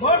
vote